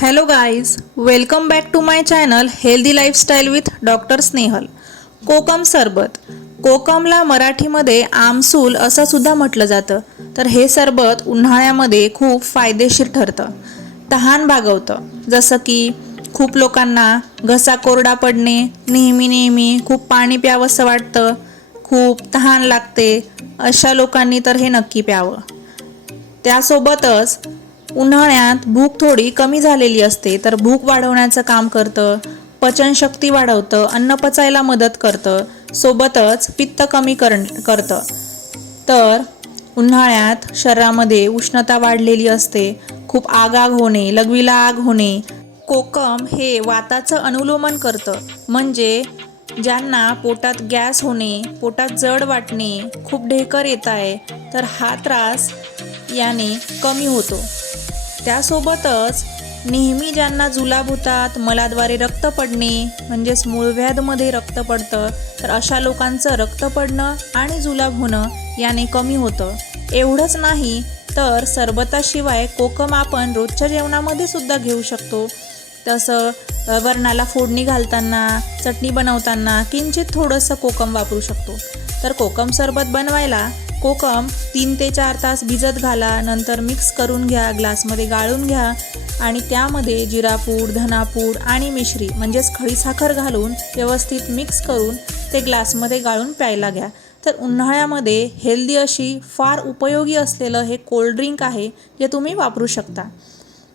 Hello guys, welcome back to my channel healthy lifestyle with doctor Snehal. Kokum सरबत. कोकमला मराठीमध्ये आमसूल असं सुद्धा म्हटलं जातं. तर हे सरबत उन्हाळ्यामध्ये खूप फायदेशीर ठरतं, तहान भागवतं. जसं की खूप लोकांना घसा कोरडा पडणे, नेहमी खूप पाणी प्यावंसं वाटतं, खूप तहान लागते, अशा लोकांनी तर हे नक्की प्यावं. त्यासोबतच उन्हाळ्यात भूक थोडी कमी झालेली असते, तर भूक वाढवण्याचं काम करतं, पचनशक्ती वाढवतं, अन्न पचायला मदत करतं, सोबतच पित्त कमी करतं. तर उन्हाळ्यात शरीरामध्ये उष्णता वाढलेली असते, खूप आग होणे, लघवीला आग होणे. कोकम हे वाताचं अनुलोमन करतं, म्हणजे ज्यांना पोटात गॅस होणे, पोटात जड वाटणे, खूप ढेकर येत आहे, तर हा त्रास याने कमी होतो. त्यासोबतच नेहमी ज्यांना जुलाब होतात, मलाद्वारे रक्त पडणे म्हणजेच मूळव्याधमध्ये रक्त पडतं, तर अशा लोकांचं रक्त पडणं आणि जुलाब होणं याने कमी होतं. एवढंच नाही तर सरबताशिवाय कोकम आपण रोजच्या जेवणामध्ये सुद्धा घेऊ शकतो. तसं वरणाला फोडणी घालताना, चटणी बनवताना किंचित थोडंसं कोकम वापरू शकतो. तर कोकम सरबत बनवायला कोकम 3 ते 4 तास भिजत घाला, नंतर मिक्स करून घ्या, ग्लासमध्ये गाळून घ्या आणि त्यामध्ये जिरापूड, धनापूड आणि मिश्री म्हणजेच खडीसाखर घालून व्यवस्थित मिक्स करून ते ग्लासमध्ये गाळून प्यायला घ्या. तर उन्हाळ्यामध्ये हेल्दी अशी फार उपयोगी असलेलं हे कोल्ड्रिंक आहे, जे तुम्ही वापरू शकता,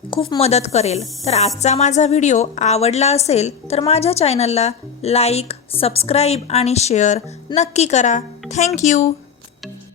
खूप मदत करेल. तर आजचा माझा व्हिडिओ आवडला असेल तर माझ्या चॅनलला लाईक, सबस्क्राईब आणि शेअर नक्की करा. थँक्यू.